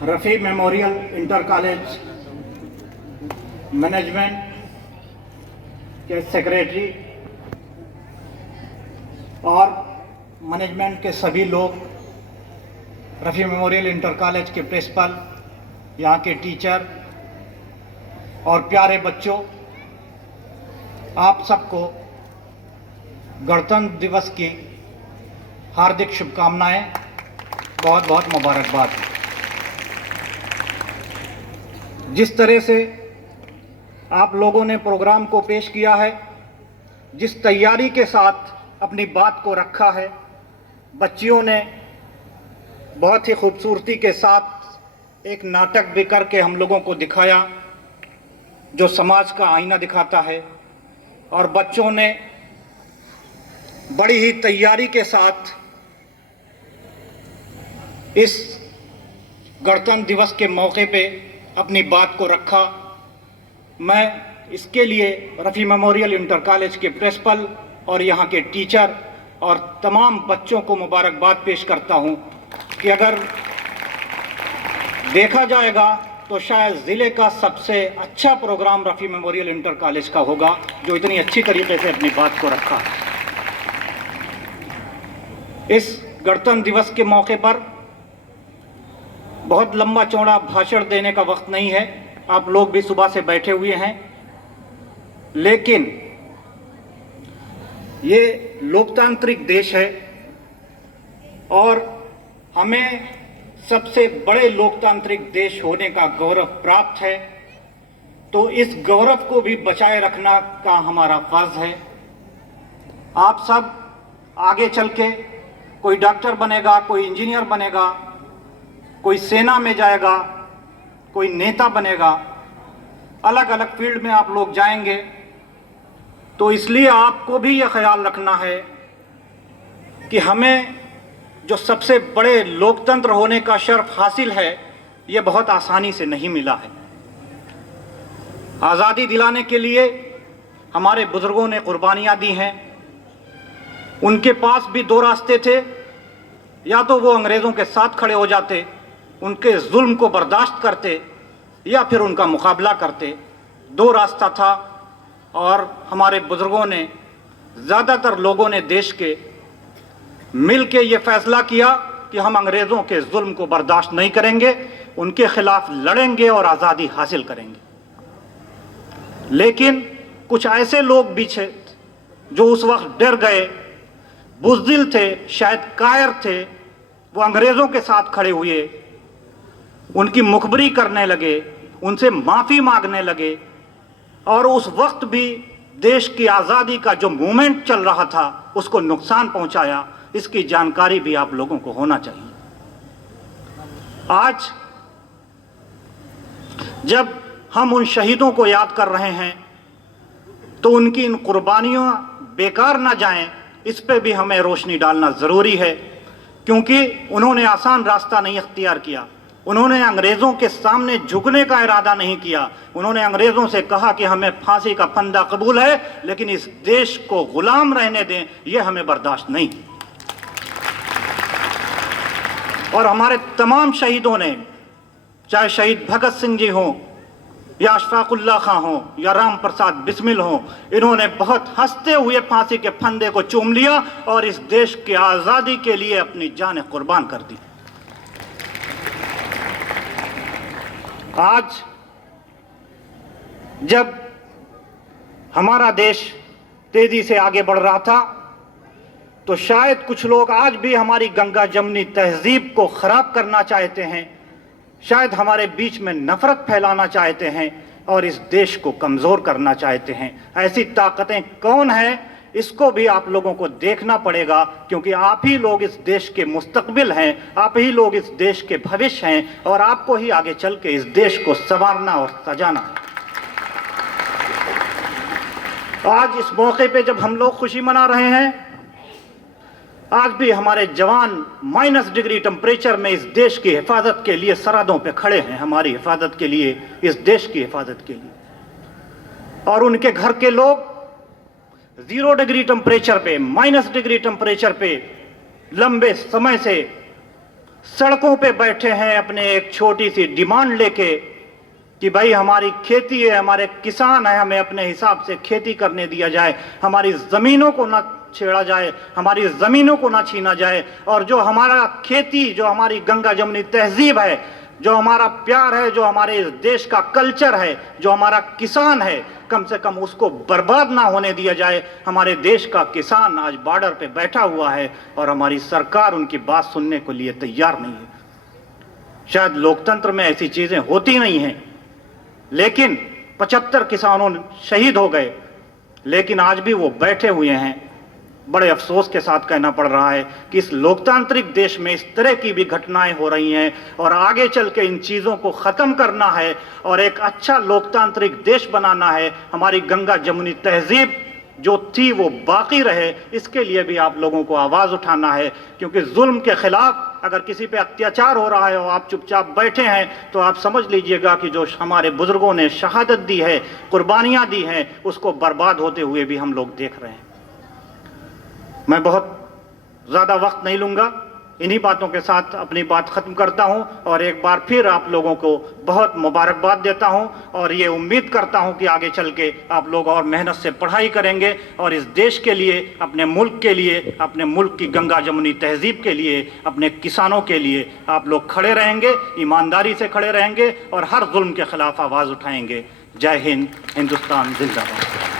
Rafi memorial inter college management के secretary और management के सभी लोग, रफ़ी मेमोरियल इंटर कॉलेज के प्रिंसिपल, यहाँ के टीचर और प्यारे बच्चों, आप सबको गणतंत्र दिवस की हार्दिक शुभकामनाएं, बहुत बहुत मुबारकबाद। जिस तरह से आप लोगों ने प्रोग्राम को पेश किया है, जिस तैयारी के साथ अपनी बात को रखा है, बच्चियों ने बहुत ही खूबसूरती के साथ एक नाटक भी करके हम लोगों को दिखाया जो समाज का आईना दिखाता है, और बच्चों ने बड़ी ही तैयारी के साथ इस गणतंत्र दिवस के मौके पे अपनी बात को रखा। मैं इसके लिए रफ़ी मेमोरियल इंटर कॉलेज के प्रिंसिपल और यहाँ के टीचर और तमाम बच्चों को मुबारकबाद पेश करता हूँ कि अगर देखा जाएगा तो शायद ज़िले का सबसे अच्छा programme Rafi memorial inter college का होगा, जो इतनी अच्छी तरीके से अपनी बात को रखा। इस गणतंत्र दिवस के मौके पर बहुत लंबा चौड़ा भाषण देने का वक्त नहीं है, आप लोग भी सुबह से बैठे हुए हैं, लेकिन ये लोकतांत्रिक देश है और हमें सबसे बड़े लोकतांत्रिक देश होने का गौरव प्राप्त है, तो इस गौरव को भी बचाए रखना का हमारा फर्ज है। आप सब आगे चल के कोई डॉक्टर बनेगा, कोई इंजीनियर बनेगा, कोई सेना में जाएगा, कोई नेता बनेगा, अलग अलग फील्ड में आप लोग जाएंगे, तो इसलिए आपको भी यह ख्याल रखना है कि हमें जो सबसे बड़े लोकतंत्र होने का शर्फ हासिल है, ये बहुत आसानी से नहीं मिला है। आज़ादी दिलाने के लिए हमारे बुजुर्गों ने कुर्बानियाँ दी हैं। उनके पास भी दो रास्ते थे, या तो वो अंग्रेज़ों के साथ खड़े हो जाते, उनके जुल्म को बर्दाश्त करते, या फिर उनका मुकाबला करते। दो रास्ता था और हमारे बुजुर्गों ने, ज़्यादातर लोगों ने देश के मिल के ये फैसला किया कि हम अंग्रेज़ों के जुल्म को बर्दाश्त नहीं करेंगे, उनके खिलाफ लड़ेंगे और आज़ादी हासिल करेंगे। लेकिन कुछ ऐसे लोग भी थे जो उस वक्त डर गए, बुज़दिल थे, शायद कायर थे, वो अंग्रेज़ों के साथ खड़े हुए, उनकी मुखबरी करने लगे, उनसे माफ़ी मांगने लगे, और उस वक्त भी देश की आज़ादी का जो मूवमेंट चल रहा था उसको नुकसान पहुंचाया। इसकी जानकारी भी आप लोगों को होना चाहिए। आज जब हम उन शहीदों को याद कर रहे हैं तो उनकी इन कुर्बानियां बेकार ना जाएं, इस पे भी हमें रोशनी डालना ज़रूरी है, क्योंकि उन्होंने आसान रास्ता नहीं अख्तियार किया। उन्होंने अंग्रेज़ों के सामने झुकने का इरादा नहीं किया। उन्होंने अंग्रेज़ों से कहा कि हमें फांसी का फंदा कबूल है, लेकिन इस देश को गुलाम रहने दें, यह हमें बर्दाश्त नहीं। और हमारे तमाम शहीदों ने, चाहे शहीद भगत सिंह जी हों या अशफाकुल्लाह खां हों या राम प्रसाद बिस्मिल हों, इन्होंने बहुत हंसते हुए फांसी के फंदे को चूम लिया और इस देश की आज़ादी के लिए अपनी जान कुर्बान कर दी। आज जब हमारा देश तेजी से आगे बढ़ रहा था, तो शायद कुछ लोग आज भी हमारी गंगा जमनी तहजीब को खराब करना चाहते हैं, शायद हमारे बीच में नफरत फैलाना चाहते हैं और इस देश को कमज़ोर करना चाहते हैं। ऐसी ताकतें कौन हैं, इसको भी आप लोगों को देखना पड़ेगा, क्योंकि आप ही लोग इस देश के मुस्तकबिल हैं, आप ही लोग इस देश के भविष्य हैं, और आपको ही आगे चल के इस देश को संवारना और सजाना है। आज इस मौके पे जब हम लोग खुशी मना रहे हैं, आज भी हमारे जवान -डिग्री टेम्परेचर में इस देश की हिफाजत के लिए सरहदों पे खड़े हैं, हमारी हिफाजत के लिए, इस देश की हिफाजत के लिए। और उनके घर के लोग 0 डिग्री टेम्परेचर पे, -डिग्री टेम्परेचर पे लंबे समय से सड़कों पे बैठे हैं अपने एक छोटी सी डिमांड लेके कि भाई हमारी खेती है, हमारे किसान है, हमें अपने हिसाब से खेती करने दिया जाए, हमारी ज़मीनों को ना छेड़ा जाए, हमारी ज़मीनों को ना छीना जाए, और जो हमारा खेती, जो हमारी गंगा जमुनी तहजीब है, जो हमारा प्यार है, जो हमारे इस देश का कल्चर है, जो हमारा किसान है, कम से कम उसको बर्बाद ना होने दिया जाए। हमारे देश का किसान आज बॉर्डर पे बैठा हुआ है और हमारी सरकार उनकी बात सुनने के लिए तैयार नहीं है। शायद लोकतंत्र में ऐसी चीज़ें होती नहीं हैं, लेकिन 75 किसानों शहीद हो गए, लेकिन आज भी वो बैठे हुए हैं। बड़े अफसोस के साथ कहना पड़ रहा है कि इस लोकतांत्रिक देश में इस तरह की भी घटनाएं हो रही हैं, और आगे चल के इन चीज़ों को ख़त्म करना है और एक अच्छा लोकतांत्रिक देश बनाना है। हमारी गंगा जमुनी तहजीब जो थी वो बाकी रहे, इसके लिए भी आप लोगों को आवाज़ उठाना है, क्योंकि जुल्म के खिलाफ अगर किसी पे अत्याचार हो रहा है और आप चुपचाप बैठे हैं तो आप समझ लीजिएगा कि जो हमारे बुजुर्गों ने शहादत दी है, कुर्बानियाँ दी हैं, उसको बर्बाद होते हुए भी हम लोग देख रहे हैं। मैं बहुत ज़्यादा वक्त नहीं लूँगा, इन्हीं बातों के साथ अपनी बात ख़त्म करता हूँ और एक बार फिर आप लोगों को बहुत मुबारकबाद देता हूँ, और ये उम्मीद करता हूँ कि आगे चल के आप लोग और मेहनत से पढ़ाई करेंगे और इस देश के लिए, अपने मुल्क के लिए, अपने मुल्क की गंगा जमुनी तहजीब के लिए, अपने किसानों के लिए आप लोग खड़े रहेंगे, ईमानदारी से खड़े रहेंगे और हर जुल्म के ख़िलाफ़ आवाज़ उठाएंगे। जय हिंद, हिंदुस्तान जिंदाबाद।